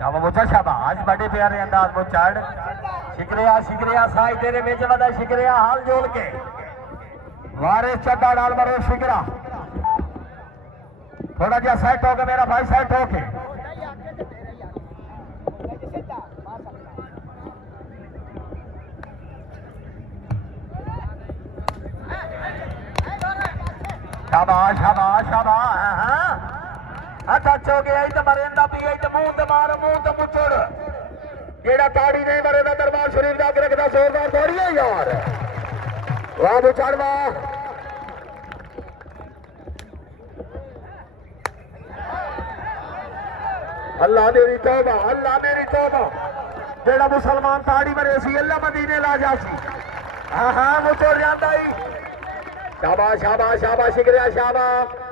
नवमुचा शाबाश। बड़े प्यारे अंदाज वो चढ़। शिक्रिया शिक्रिया, साई तेरे बेच वादा शिक्रिया, हाल जोड़ के। वारिस चड्डा डाल मरो शिकरा थोड़ा जा सेट हो गया मेरा भाई सेट हो के। शाबाश शाबाश शाबाश। ਹਾਂ ਹਾਂ ਗਿਆ ਇਹ ਤਾਂ ਮਰੇਂਦਾ ਪੀ ਇਹ ਤੇ ਮਾਰ, ਮੂੰਹ ਤੇ ਮੁੱਛੜ। ਜਿਹੜਾ ਤਾੜੀ ਨਹੀਂ ਮਰੇਦਾ ਦਰਬਾਰ ਸ਼ਰੀਫ ਦਾ ਅੱਗੇ ਰੱਖਦਾ ਜ਼ੋਰਦਾਰ ਤਾੜੀ ਹੈ ਯਾਰ। ਵਾਹ ਮੁੱਛੜ ਵਾਹ। ਅੱਲਾ ਮੇਰੀ ਤੌਬਾ, ਅੱਲਾ ਮੇਰੀ ਤੌਬਾ। ਜਿਹੜਾ ਮੁਸਲਮਾਨ ਤਾੜੀ ਮਰੇ ਸੀ, ਅੱਲਾ ਮਦੀਨੇ ਲਾ ਜਾ ਸੀ। ਹਾਂ ਹਾਂ, ਮੁੱਛੜ ਜਾਂਦਾ ਹੀ ਸ਼ਾਬਾਸ਼ ਸ਼ਾਬਾਸ਼ ਸ਼ਾਬਾਸ਼, ਸ਼ਿਕਰਿਆ, ਸ਼ਾਬਾਸ਼।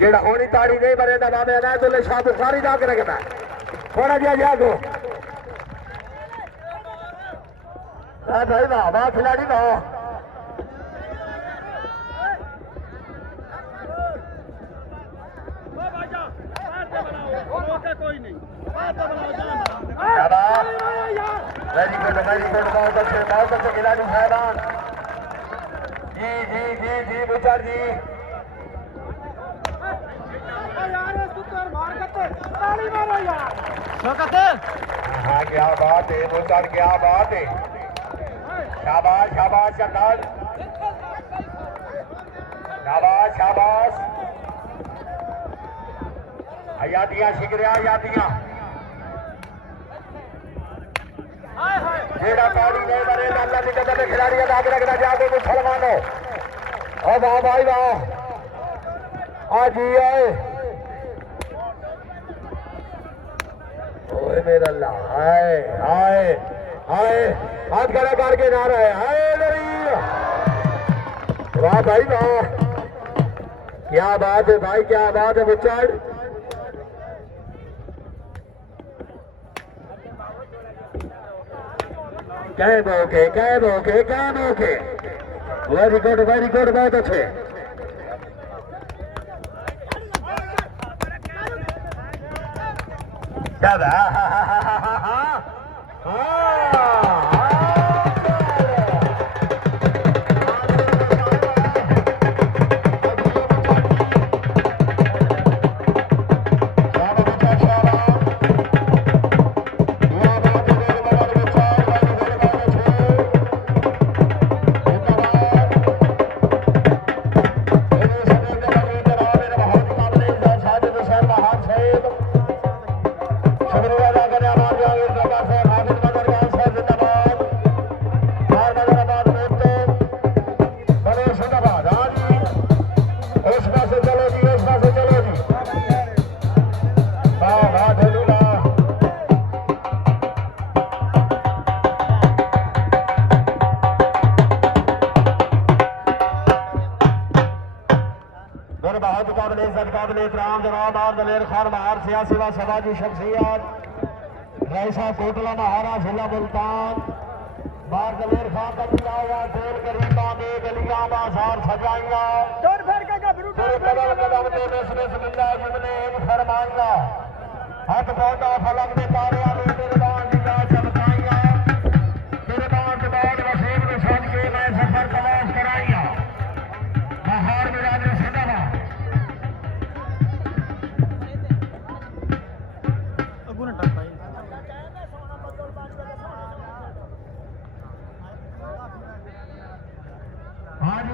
ਜਿਹੜਾ ਹੋਣੀ ਤਾੜੀ ਨਹੀਂ ਬਰੇ ਦਾ ਨਾਮ ਅਨਾਇਤੁੱਲਾ ਸ਼ਾਹ ਬੁਖਾਰੀ ਦਾ ਕਰੇਗਾ ਥੋੜਾ ਜਿਹਾ ਜਾਗੋ ਆ ਭਾਈ ਨਾ ਵਾ ਖਿਲਾੜੀ ਨਾ ਕੋਈ ਨਹੀਂ। ਬਾਤ ਬਣਾਓ ਜਾਨ। ਵੈਰੀ ਗੁੱਡ ਵੈਰੀ ਗੁੱਡ ਬਹੁਤ ਅੱਛੇ ਬਹੁਤ ਅੱਛੇ ਖਿਡਾਰੀ ਸਾਹਿਬਾਨ ਜੀ ਜੀ ਜੀ ਜੀ ਬੁਚਾਰ ਜੀ। हाँ क्या बात है। मुल्तान क्या बात है शाबाश शाबाश चंदाल शाबाश शाबाश आजादियाँ शिकरिया आजादियाँ जेड़ा पानी नहीं मरे अल्लाह की कदम खिलाड़ी आगे रखना जाओ मुसलमानों और वाह भाई वाह आज आए में अल्लाह आए आए हाय हाथ खड़ा करके नारा है। हाय वाह भाई, वाह। क्या बात है भाई, क्या बात है बुचड़ कह दोगे कह दोगे कह दोगे। वेरी गुड वेरी गुड बहुत अच्छे। 下载哈哈哈哈 ਸਾਡੇ ਪ੍ਰਾਂਤ ਜਨਾਬ ਆਰ ਦਲੇਰ ਖਾਨ ਮਹਾਰ ਸਿਆਸੀ ਵਾ ਸਭਾ ਦੀ ਸ਼ਖਸੀਅਤ। ਰਾਇਸਾ ਕੋਟਲਾ ਮਹਾਰਾ ਜ਼ਿਲ੍ਹਾ ਮੁਲਤਾਨ। ਬਾਹਰ ਦਲੇਰ ਖਾਨ ਦਾ ਚਲਾਇਆ ਦੇਰ ਗਰੀਬਾਂ ਦੇ ਗਲੀਆਂ ਬਾਜ਼ਾਰ ਸਜਾਈਆਂ। ਤੁਰ ਫਿਰ ਕੇ ਗੱਭਰੂ ਤੁਰ ਕਦਮ ਕਦਮ ਤੇ ਬਿਸ ਬਿਸ ਬਿੱਲਾ ਜਮਨੇ ਫਰਮਾਈਆਂ। ਹੱਥ ਬੋਟਾ ਫਲਕ ਦੇ ਪਾਰਿਆ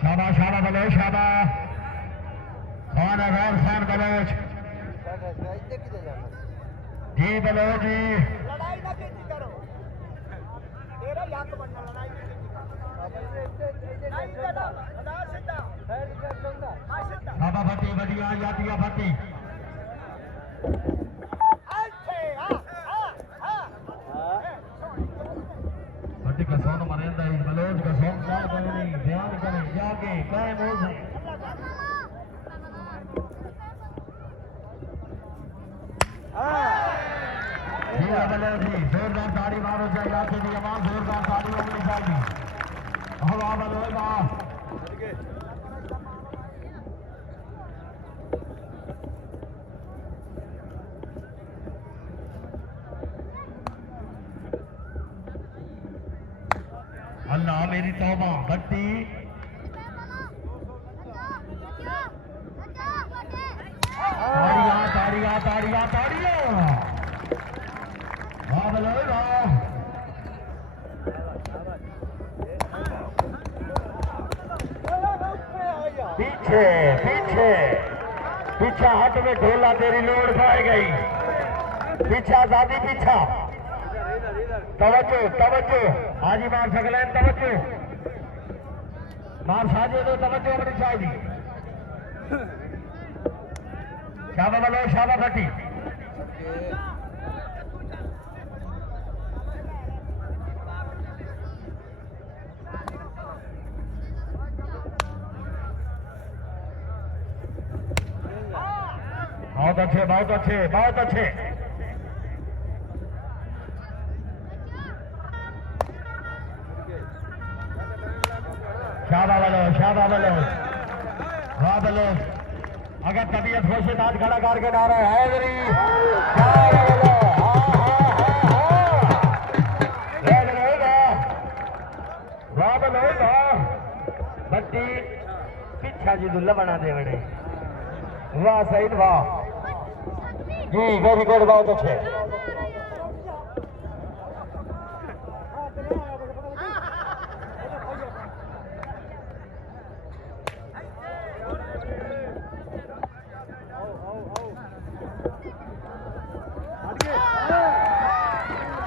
শাবা শাবা বলে শাবা খান আগাম খান বলোচ জি বলো জি बाबा भट्टी बढ़िया जातिया भट्टी जोरदार ताड़ी मारो चाहे आके भी आवाज़ जोरदार ताड़ी होनी चाहिए हवा बलोच वाह अल्लाह मेरी तौबा भट्टी पीछे पीछे पीछा हट में ढोला तेरी लोड़ खाए गई पीछा दादी पीछा तवज्जो तवज्जो हाजी मार सकले हैं, तवज्जो मार साजे दो तवज्जो अपनी चाहिए शाबा बलो शाबा फटी बहुत अच्छे बहुत अच्छे बहुत अच्छे। शाबा बलो शाबा बलो वाह बलो अगर तबीयत हो से दांत खड़ा करके ना रहे है मेरी हाँ, हाँ, हाँ, हाँ। बट्टी पीछा जी दुल्ला बना दे बड़े। वाह सईद वाह। जी वेरी गुड बहुत अच्छे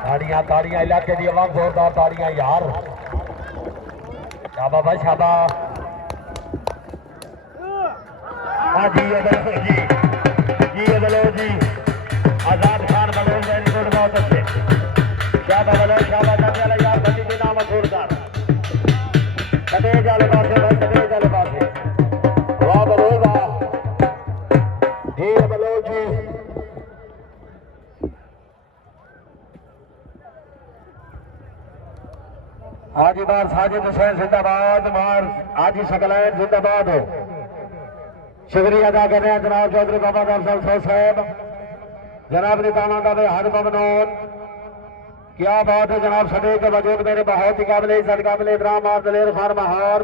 ताड़ियां ताड़ियां इलाके दी आवाज जोरदार ताड़ियां यार शाबा भाई शाबा हाँ जी अदलो जी जी अदलो जी शाबा बलो शाबा जाने वाला यार बड़ी के नाम जोरदार सतेज वाले पासे भाई सतेज वाले पासे वाह बलो वाह जी बलो जी हाजी बार साजिद हुसैन जिंदाबाद मार हाजी सकलैन जिंदाबाद हो शुक्रिया अदा कर हैं जनाब चौधरी बाबा अफसल साहब जनाब निताना का हर ममनून। क्या बात है जनाब? सदे के वजूद मेरे बहुत ही काबिल सदकाबले आप दलेर खान महार।